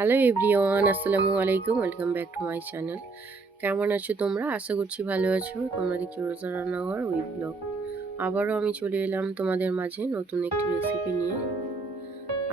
Hello everyone, আসসালামু আলাইকুম। Welcome back to my channel. কেমন আছো তোমরা? আশা করছি ভালো আছো। তোমরা দেখছো রোজা রান্নাঘর উইথ ব্লগ। আবারও আমি চলে এলাম তোমাদের মাঝে নতুন একটি রেসিপি নিয়ে।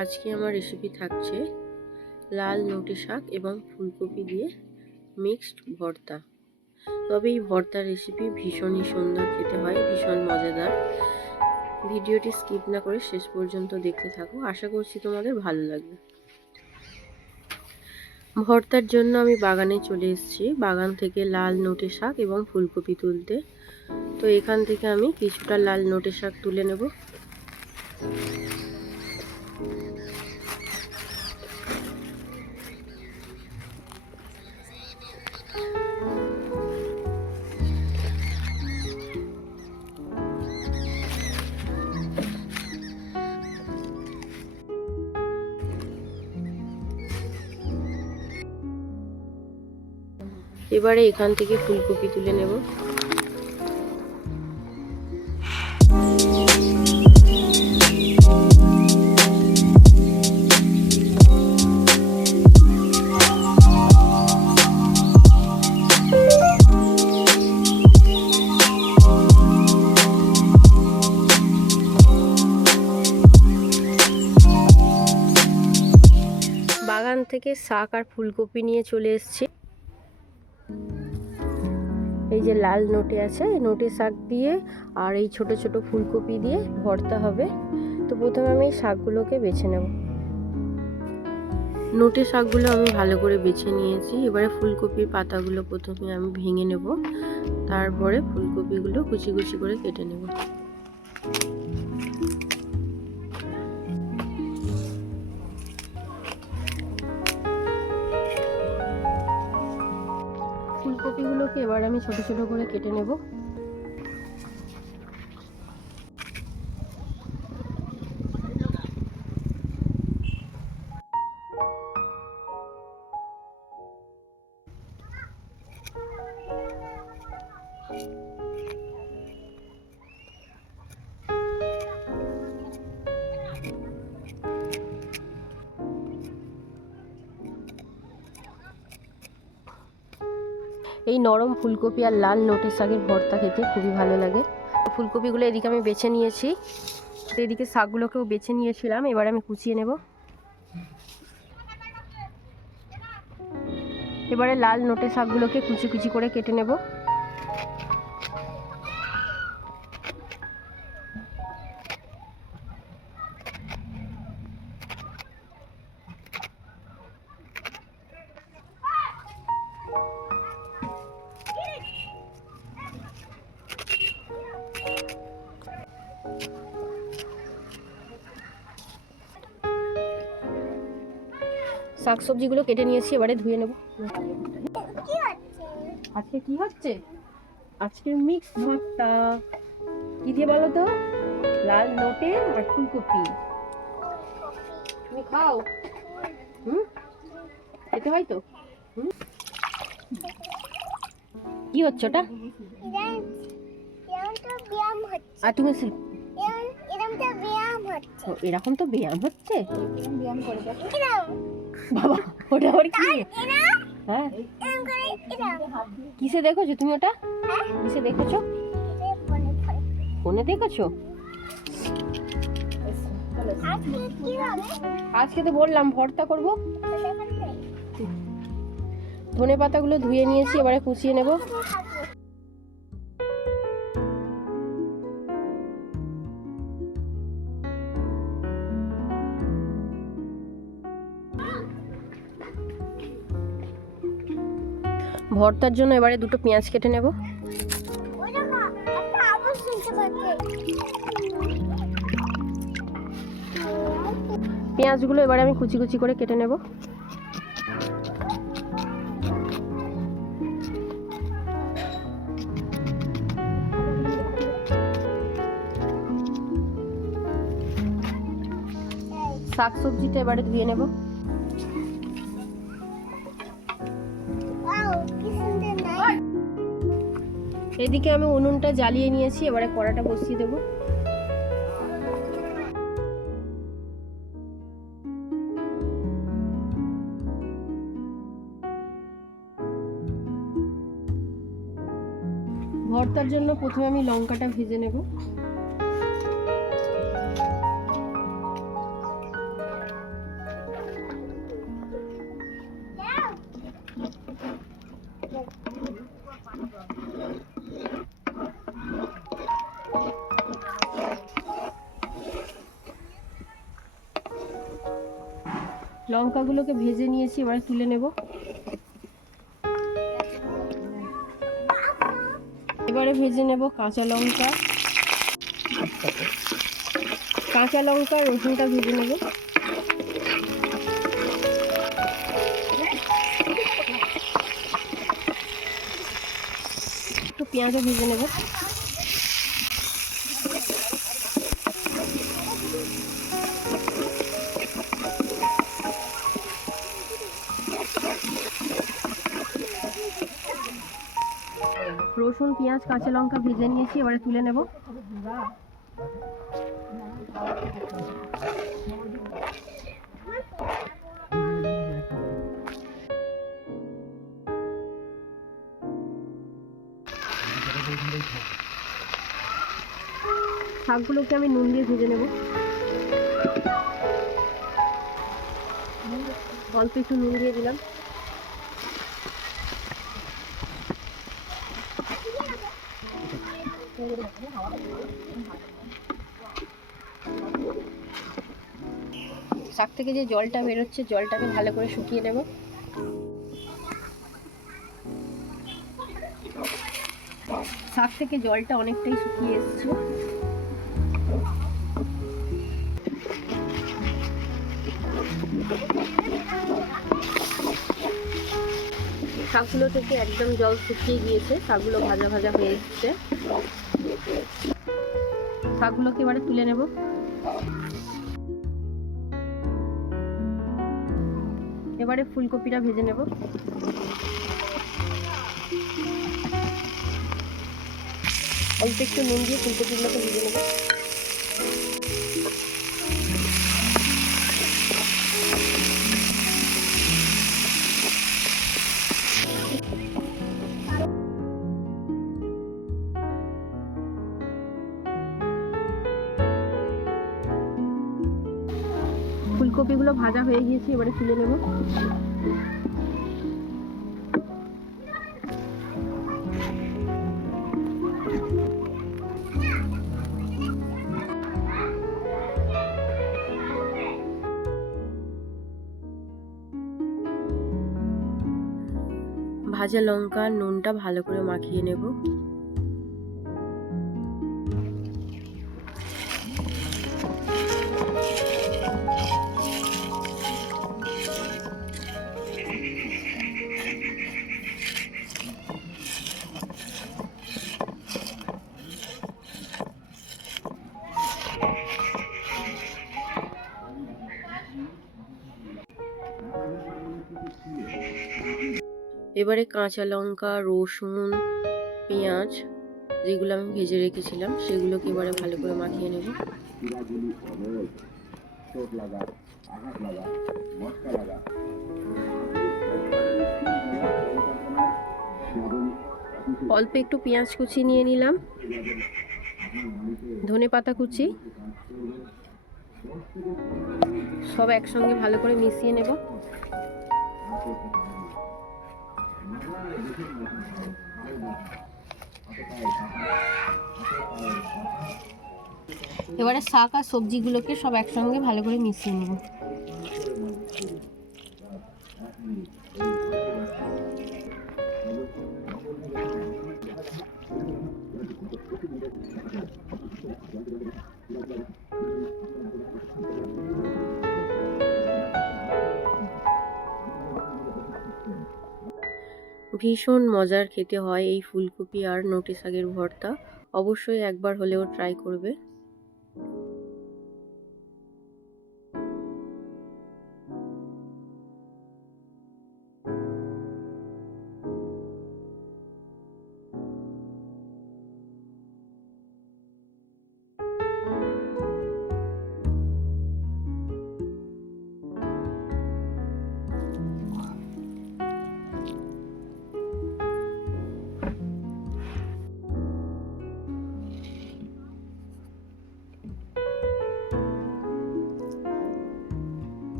আজকে আমার রেসিপি থাকছে লাল নোটে শাক এবং ফুলকপি দিয়ে মিক্সড ভর্তা। তবে এই ভর্তার রেসিপি ভীষণই সুন্দর খেতে হয়, ভীষণ মজাদার। ভিডিওটি স্কিপ না করে শেষ পর্যন্ত দেখতে থাকো, আশা করছি তোমাদের ভালো লাগবে। ভর্তার জন্য আমি বাগানে চলে এসেছি। বাগান থেকে লাল নোটে শাক এবং ফুলকপি তুলতে। তো এখান থেকে আমি কিছুটা লাল নোটে শাক তুলে নেব। এবারে এখান থেকে ফুলকপি তুলে নেব। বাগান থেকে শাক আর ফুলকপি নিয়ে চলে এসেছি। এই যে লাল নোটে আছে, নোটে শাক দিয়ে আর এই ছোট ছোট ফুলকপি দিয়ে ভর্তা হবে। তো প্রথমে আমি শাকগুলোকে বেছে নেব। নোটে শাকগুলো আমি ভালো করে বেছে নিয়েছি। এবারে ফুলকপির পাতাগুলো প্রথমে আমি ভেঙে নেব, তারপরে ফুলকপিগুলো কুচি কুচি করে কেটে নেব। ফুলকপিগুলোকে এবার আমি ছোট ছোট করে কেটে নেব। এই নরম ফুলকপি আর লাল নোটে শাকের ভর্তা খেতে খুবই ভালো লাগে। ফুলকপিগুলো এদিকে আমি বেছে নিয়েছি, তো এদিকে শাকগুলোকেও বেছে নিয়েছিলাম। এবার আমি কুচিয়ে নেব। এবারে লাল নোটে শাকগুলোকে কুচি কুচি করে কেটে নেব। শাকসবজিগুলো কেটে নিয়েছি, এবারে ধুয়ে নেব। আজকে কি হচ্ছে? আজকে মিক্স ভর্তা। কি দিয়ে বলো তো? লাল নোটে আর ফুলকপি। তুমি খাও? খেতে হয় তো। কি হচ্ছে ওটা? আর তুমি এরকম তো ব্যায়াম হচ্ছে। বাবা, ওটা আবার কি? হ্যাঁ, কিসে দেখেছো তুমি ওটা? কিসে দেখেছো? ফোনে দেখেছো? আজকে তো বললাম ভর্তা করব। ধনে পাতাগুলো ধুয়ে নিয়েছি, এবারে কুচিয়ে নেব। ভর্তার জন্য এবারে দুটো পেঁয়াজ কেটে নেব। পেঁয়াজগুলো এবারে আমি কুচি কুচি করে কেটে নেব। শাক সবজিটা এবারে ধুয়ে নেব। এদিকে আমি উনুনটা জ্বালিয়ে নিয়েছি, এবারে কড়াটা বসিয়ে দেব। ভর্তার জন্য প্রথমে আমি লঙ্কাটা ভেজে নেব। লঙ্কাগুলোকে ভেজে নিয়েছি, এবারে তুলে নেব। এবারে ভেজে নেব কাঁচা লঙ্কা, রসুনটা ভেজে নেব। একটু পেঁয়াজও ভেজে নেব। রসুন, পেঁয়াজ, কাঁচা লঙ্কা ভেজে নিয়েছি, এবারে তুলে নেব। শাকগুলোকে আমি নুন দিয়ে ভেজে নেব। অল্প একটু নুন দিয়ে দিলাম। শাক থেকে যে জলটা বেরোচ্ছে, জলটাকে ভালো করে শুকিয়ে নেব। শাক থেকে জলটা অনেকটাই শুকিয়ে এসছে। শাকগুলো থেকে একদম জল শুকিয়ে গিয়েছে, শাকগুলো ভাজা ভাজা হয়ে এসছে। শাকগুলোকে এবারে তুলে নেব। এবারে ফুলকপিটা ভেজে নেব। অল্প একটু নুন দিয়ে ফুলকপিগুলোকে ভেজে নেব। ফুলকপিগুলো ভাজা হয়ে গিয়েছে, এবারে তুলে নেব। ভাজা লঙ্কা নুনটা ভালো করে মাখিয়ে নেব। এবারে কাঁচা লঙ্কা, রসুন, পেঁয়াজ যেগুলো আমি ভেজে রেখেছিলাম সেগুলোকে এবারে ভালো করে মাখিয়ে নেব। অল্প একটু পেঁয়াজ কুচি নিয়ে নিলাম, ধনে পাতা কুচি, সব একসঙ্গে ভালো করে মিশিয়ে নেব। এবারে শাক আর সবজিগুলোকে সব একসঙ্গে ভালো করে মিশিয়ে নেব। ভীষণ মজার খেতে হয় এই ফুলকপি আর নোটে শাকের ভর্তা। অবশ্যই একবার হলেও ট্রাই করবে।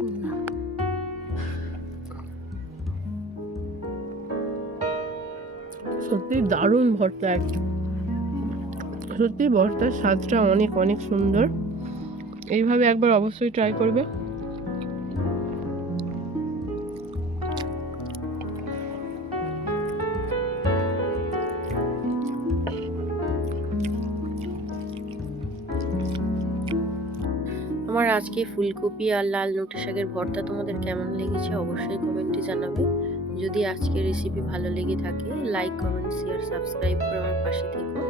বিসমিল্লাহ। সত্যি দারুণ ভর্তা একটা, সত্যি ভর্তার স্বাদটা অনেক অনেক সুন্দর। এইভাবে একবার অবশ্যই ট্রাই করবে। আমার আজকে ফুলকপি আর লাল নোটে শাকের ভর্তা তোমাদের কেমন লেগেছে অবশ্যই কমেন্টে জানাবে। যদি আজকের রেসিপি ভালো লেগে থাকে লাইক, কমেন্ট, শেয়ার, সাবস্ক্রাইব করে আমার পাশে থেকো।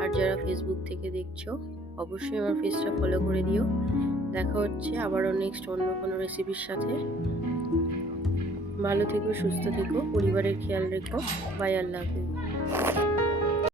আর যারা ফেসবুক থেকে দেখছো অবশ্যই আমার পেজটা ফলো করে দিও। দেখা হচ্ছে আবারও নেক্সট অন্য কোনো রেসিপির সাথে। ভালো থেকো, সুস্থ থেকো, পরিবারের খেয়াল রেখো। বাই, আল্লাহ হাফেজ।